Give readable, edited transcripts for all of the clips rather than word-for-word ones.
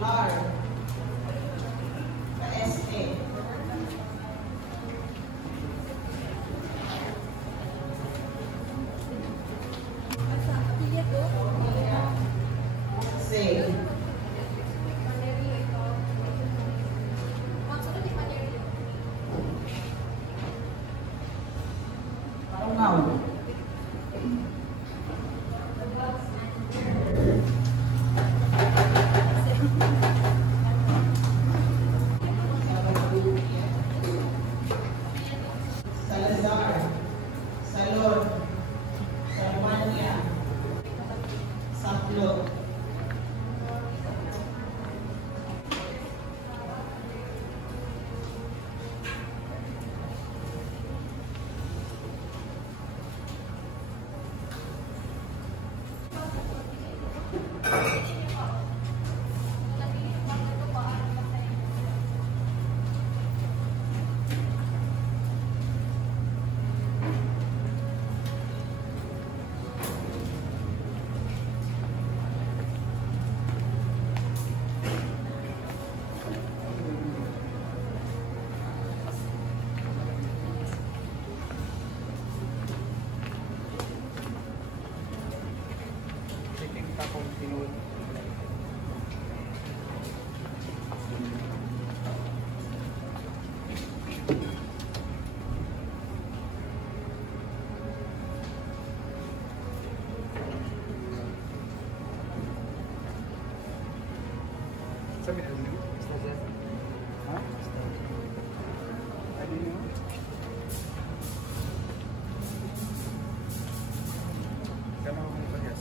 Lar. Ka-SE. Say. Parang Salazar, Salon, Sarmania, Saplo. Sabi ko niyo? Ha? Ano niyo? Kano akong pag-yes?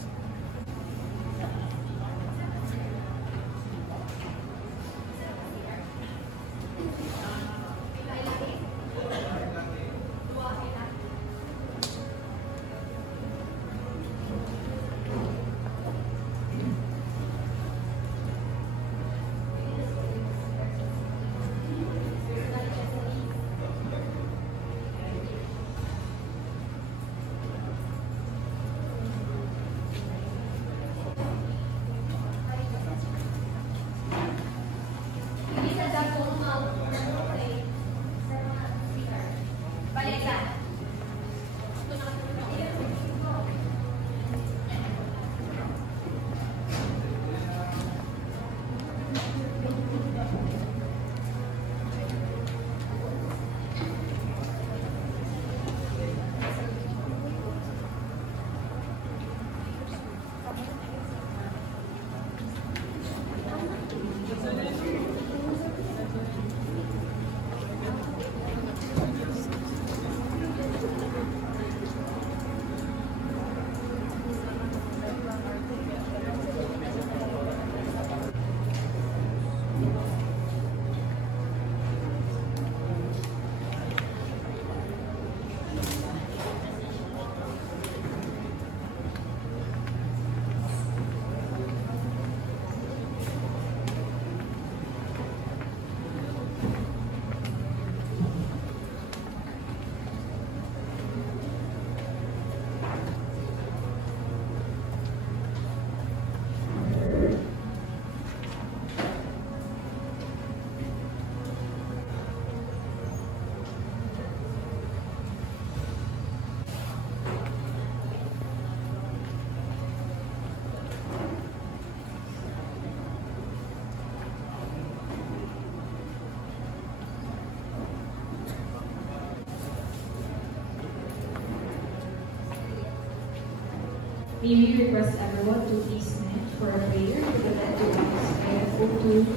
May we request everyone to please stand for a prayer to the led to us by the photo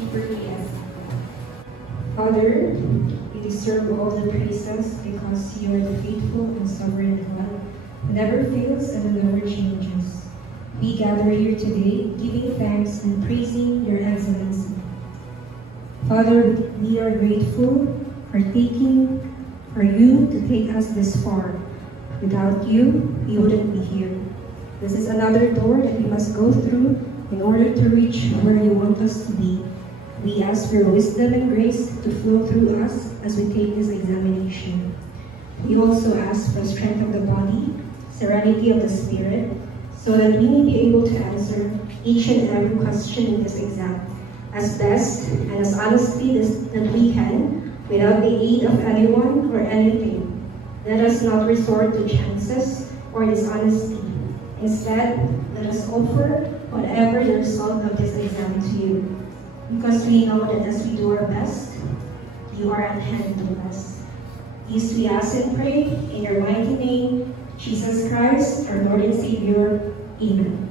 keeper PS. Father, you deserve all the praises because you are the faithful and sovereign God who never fails and who never changes. We gather here today giving thanks and praising your excellency. Father, we are grateful for you to take us this far. Without you, we wouldn't be here. This is another door that we must go through in order to reach where you want us to be. We ask for wisdom and grace to flow through us as we take this examination. We also ask for strength of the body, serenity of the spirit, so that we may be able to answer each and every question in this exam. as best and as honestly that we can, without the aid of anyone or anything. Let us not resort to chances or dishonesty. Instead, let us offer whatever the result of this exam to you, because we know that as we do our best, you are at hand with us. These we ask and pray in your mighty name, Jesus Christ, our Lord and Savior. Amen.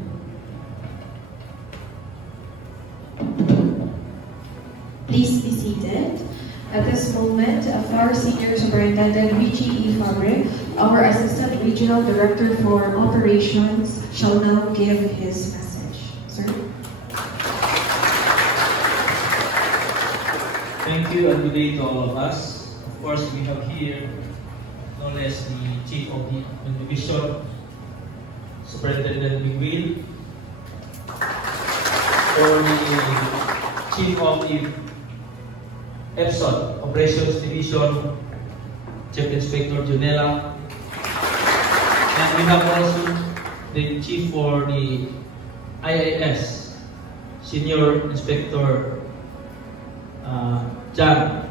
Please be seated. At this moment, our Senior Superintendent Richie E. Fabre, our Assistant Regional Director for Operations, shall now give his message. Sir? Thank you and good day to all of us. Of course, we have here no less the Chief of the Division, Superintendent Miguel, or the Chief of the EPSOD, Operations Division, Chief Inspector Junela, and we have also the Chief for the IAS, Senior Inspector John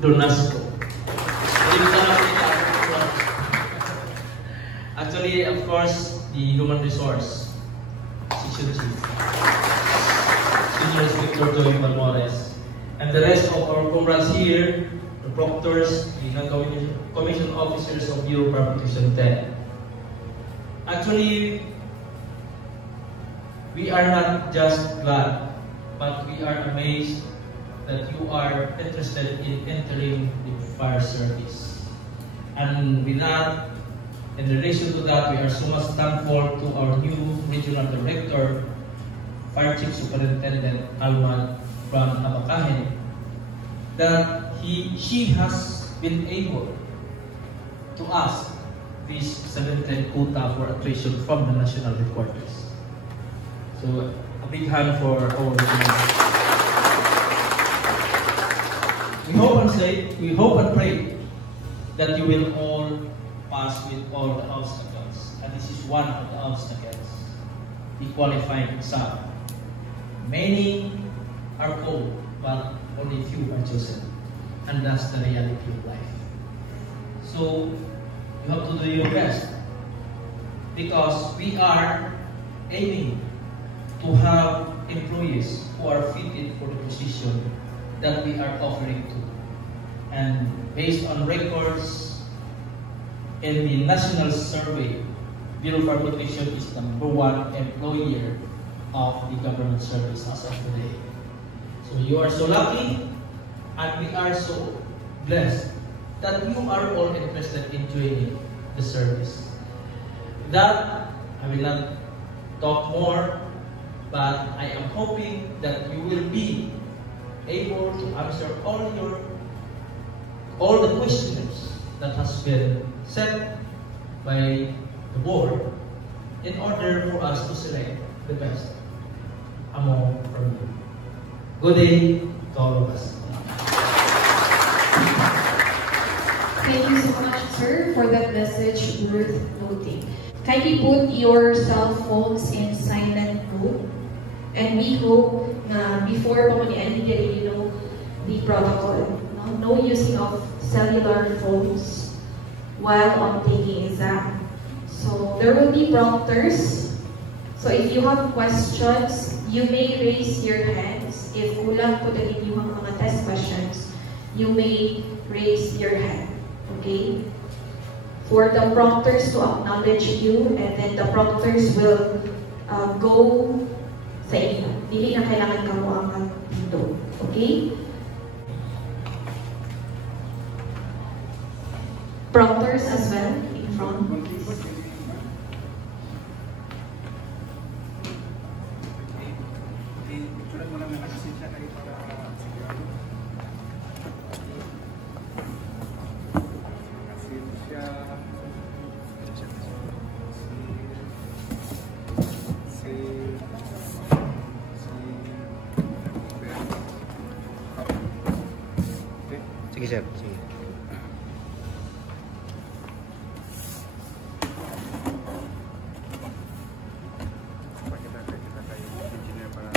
Donasco. Actually, of course, the Human Resource Section Chief, Senior Inspector Joey Balmores, and the rest of our comrades here, the proctors, the non-commissioned officers of Bureau of Protection 10. Actually, we are not just glad, but we are amazed that you are interested in entering the fire service. And with that, in relation to that, we are so much thankful to our new Regional Director, Fire Chief Superintendent Alman from Abakahen, that she has been able to ask this 710 quota for attrition from the national headquarters. So a big hand for our team. We hope and pray that you will all pass with all the obstacles. And this is one of the obstacles, the qualifying exam. Many are called, but only few are chosen. And that's the reality of life. So you have to do your best, because we are aiming to have employees who are fitted for the position that we are offering to. And based on records in the national survey, Bureau of Fire Protection is the #1 employer of the government service as of today. So you are so lucky, and we are so blessed that you are all interested in joining the service. That I will not talk more, but I am hoping that you will be able to answer all the questions that has been set by the board in order for us to select the best among from you. Good day to all of us. Thank you so much, sir, for that message worth noting. Kindly put your cell phones in silent mode, and we hope na before pa mag-end, you know the protocol. No using of cellular phones while on taking exam. So there will be prompters. So if you have questions, you may raise your hands. If kulang po din yung mga test questions, you may raise your hand. Okay? For the prompters to acknowledge you, and then the prompters will go sa inyo. Dili na kailangan ka mo ang dito. Okay? Prompters as well in front. Sige, sir. Sige. Kita kayo engineer para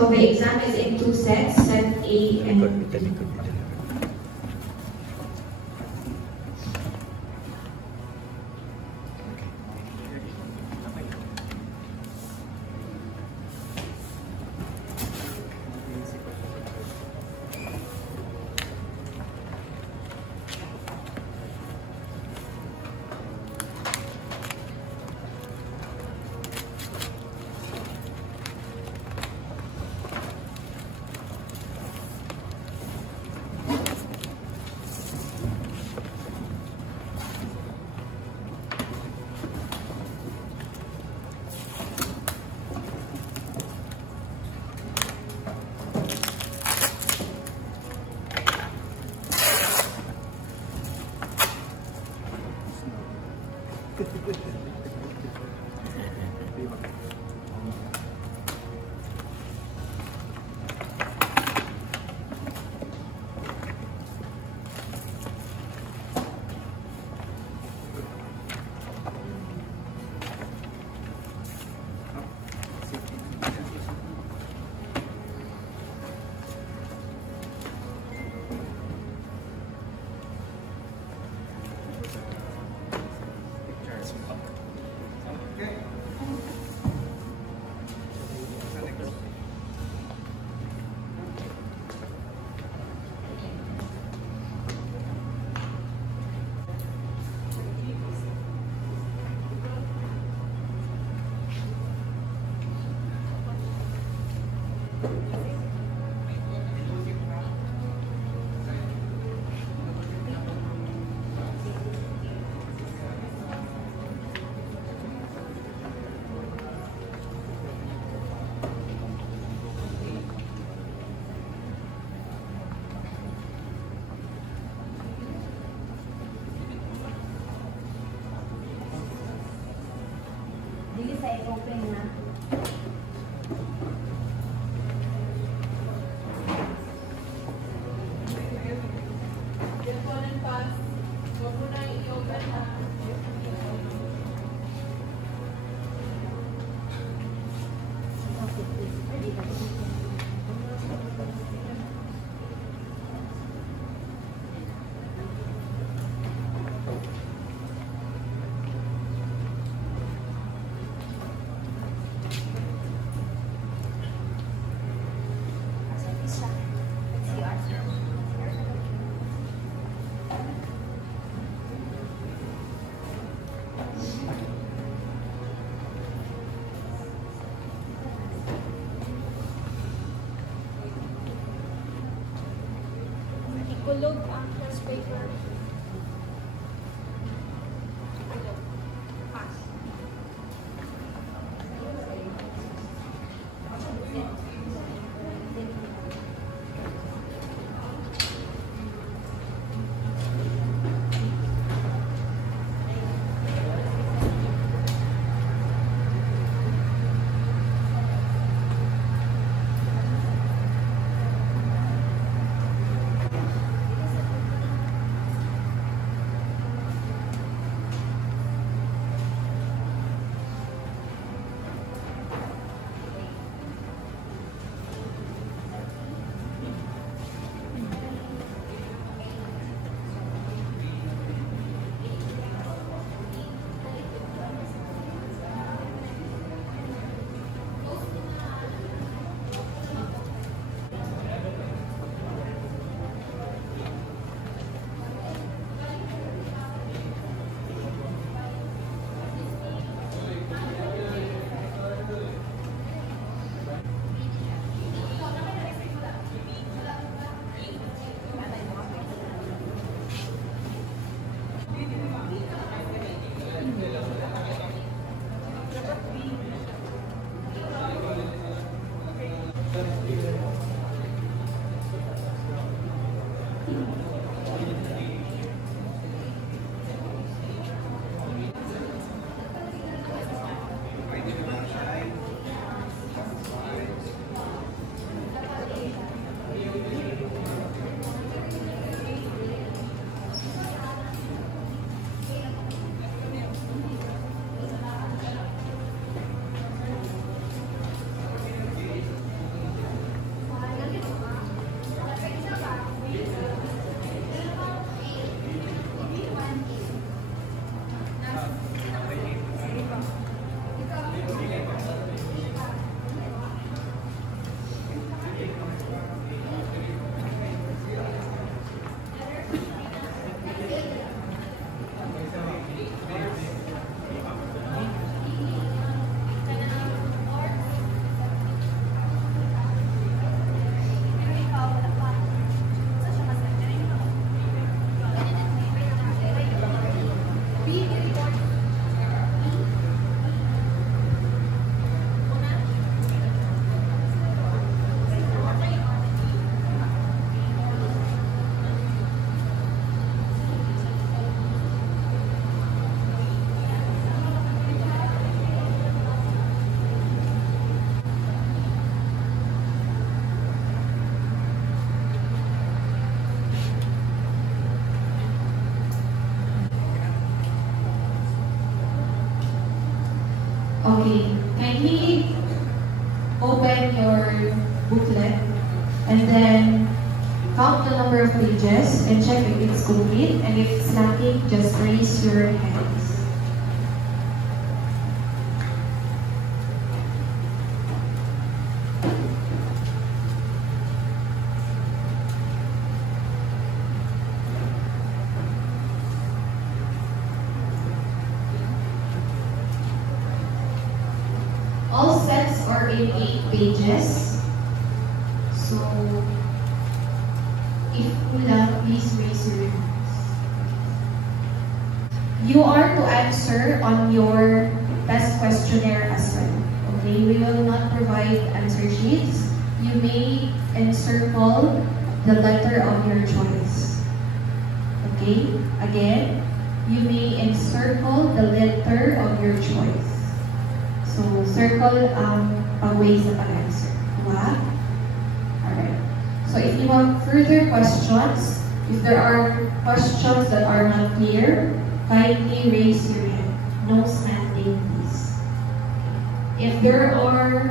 So the exam is in 2 sets, set A and Likod, likod, likod. Dili sa open na. Kulog ang first paper. Pass. Okay, kindly open your booklet and then count the number of pages and check if it's complete, and if it's lacking, just raise your hands. All sets are in 8 pages. So, if kulang, please raise your hands. You are to answer on your best questionnaire as well. Okay, we will not provide answer sheets. You may encircle the letter of your choice. Okay, again, you may encircle the letter of your choice. So, circle pag-way sa pag-answer. Diba? Alright. So, if you have further questions, if there are questions that are not clear, kindly raise your hand. No standing, please. If there are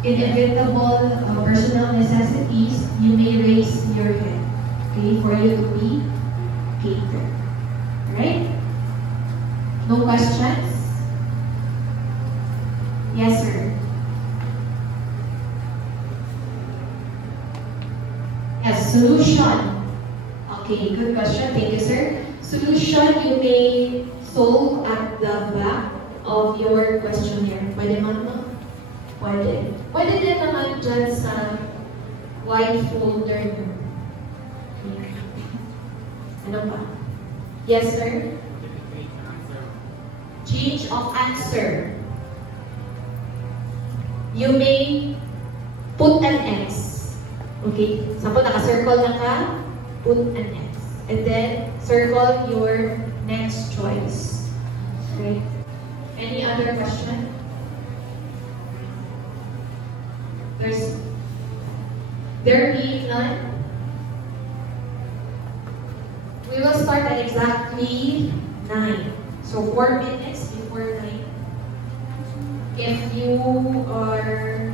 inevitable personal necessities, you may raise your hand. Okay, for you to be catered. Alright? No questions? Yes, sir. Yes, solution. Okay, good question. Thank you, sir. Solution you may solve at the back of your questionnaire. Pwede man no? Pwede. Pwede din naman dyan sa white folder. Ano pa? Yes, sir? Change of answer. You may put an X. Okay? Sample, naka-circle na ka, put an X. And then, circle your next choice. Okay? Any other question? There being none, we will start at exactly 9. So 4 minutes before 9. If you are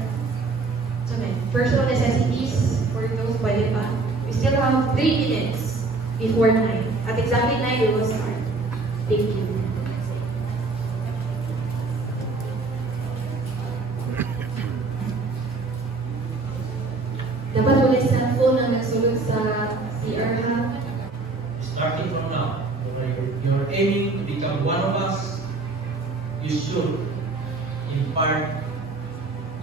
personal necessities, for those pwede pa, we still have 3 minutes before 9. At exactly 9, we will start. Thank you. Dapat ulit cellphone ang nagsulog sa CR ha? Starting from now, you're aiming to become one of us, you should impart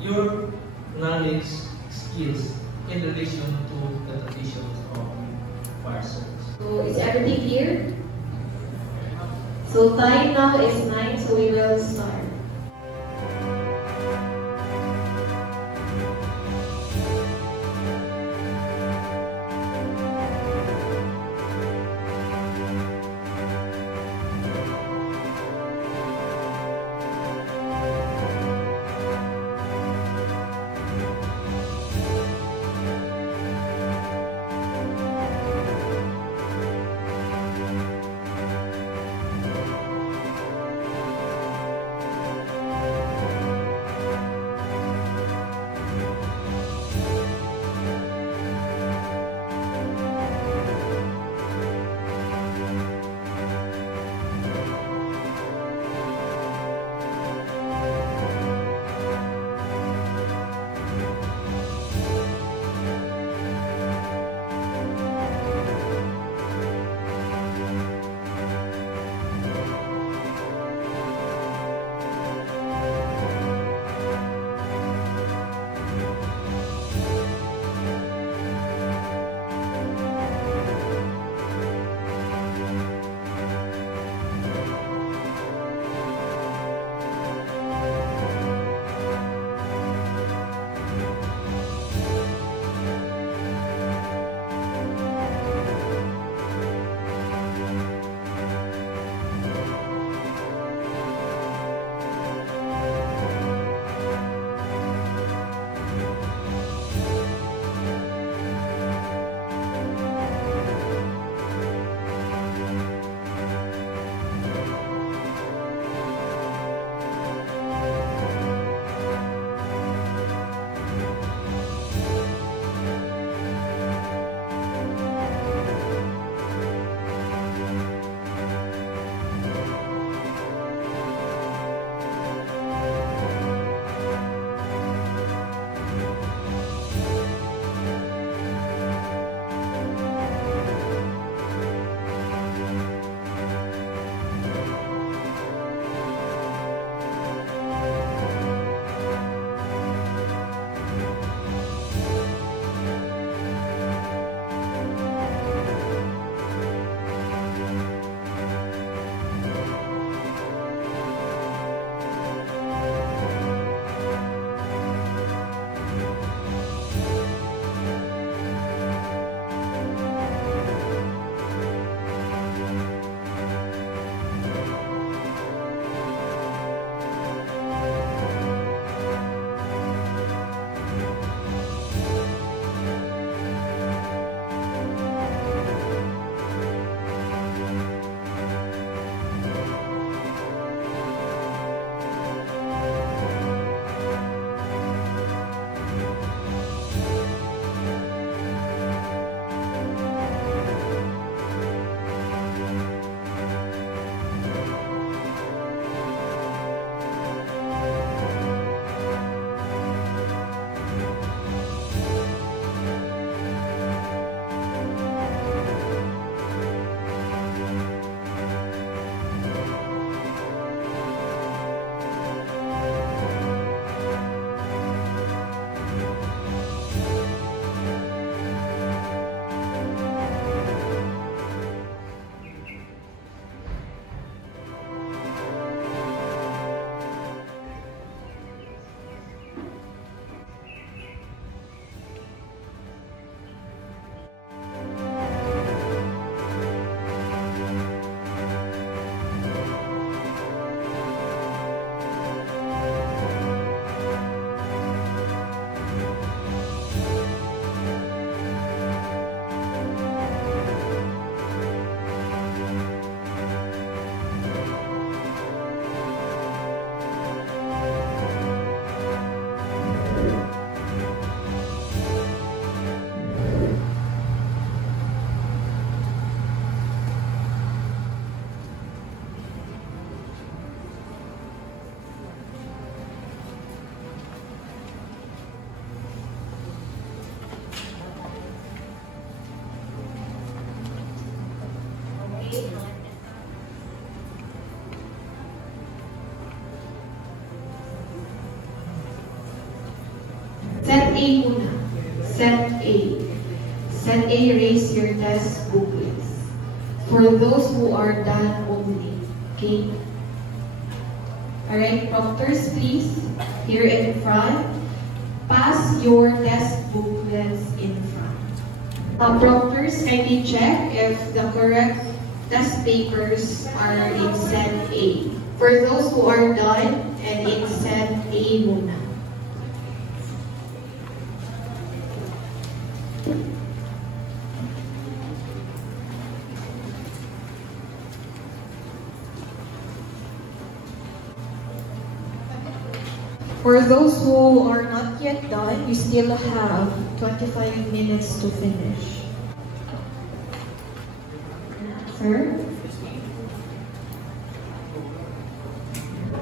your knowledge, skills in relation to the traditions of fire souls. So, is everything clear? So, time now is 9, so we will start. Set A muna. Set A. Set A, raise your test booklets. For those who are done only. Okay? Alright, proctors, please. Here in front. Pass your test booklets in front. Proctors, kindly check if the correct test papers are in set A. For those who are done and in set A muna. For those who are not yet done, you still have 25 minutes to finish. Sir?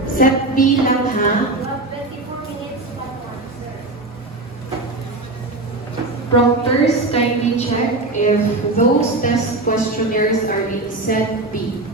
Set B lang ha. 24 minutes pa lang, sir. Proctors, kindly check if those test questionnaires are in set B.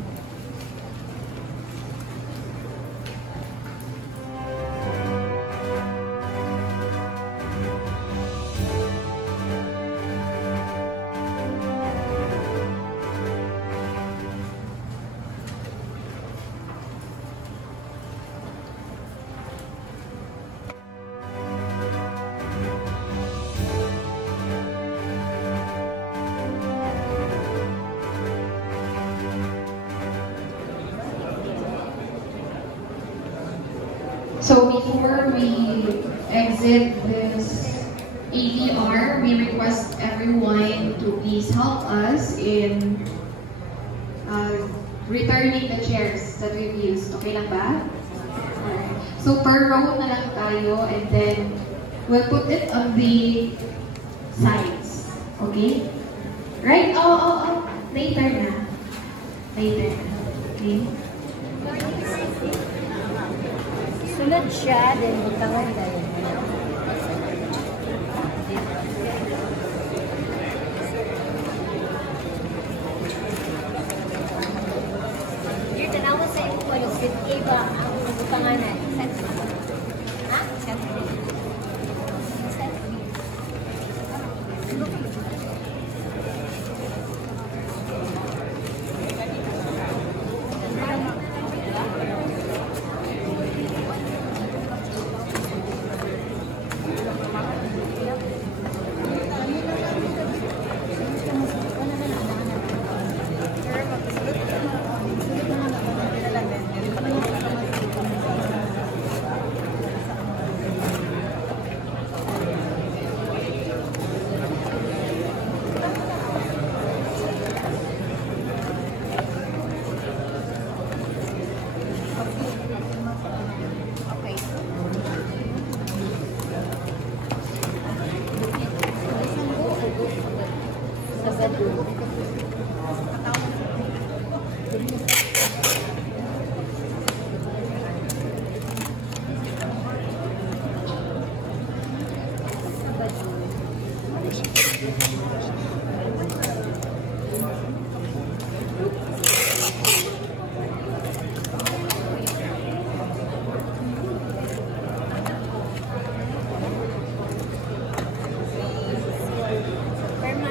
So before we exit this ADR, we request everyone to please help us in returning the chairs that we've used. Okay lang ba? Alright. So per row na lang tayo and then we'll put it on the sides. Okay? Right? Oh. Later na. Later na. Okay? Sunod siya, then butangan tayo. Yung tanawa sa iyo ko, yung sit iba, ang butangan na. Set B. Ha? Set B. Set B.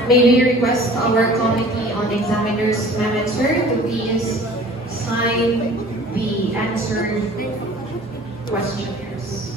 May we request our Committee on Examiners, Ma'am and Sir, to please sign the answered questionnaires.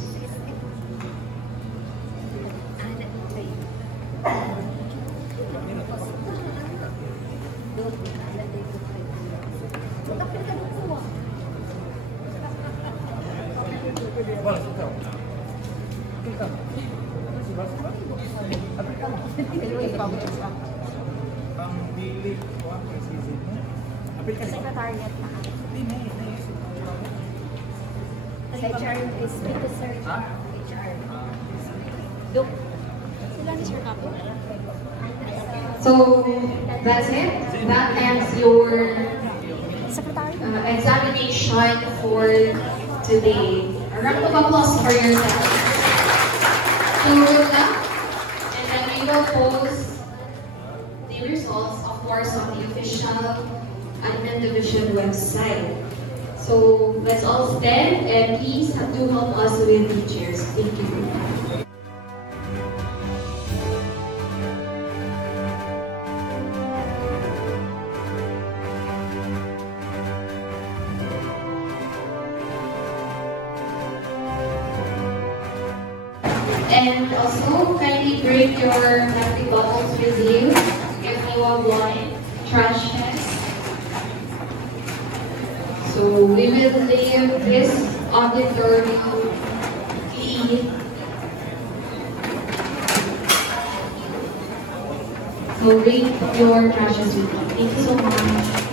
Secretariat na. Sa HR is dito, sir. HR. Duk. Sila ni Sir Kapo. So, that's it. That ends your Secretary. examination for today. A round of applause for yourself. So, good luck. And then we will post the results, of course, on the official Admin Division website. So, let's all stand and please do help us with the chairs. Thank you. And also, kindly bring your plastic bottles with you if you have one. Trash cans. So we will leave this auditorium clean. So bring your trashes with you. Thank you so much.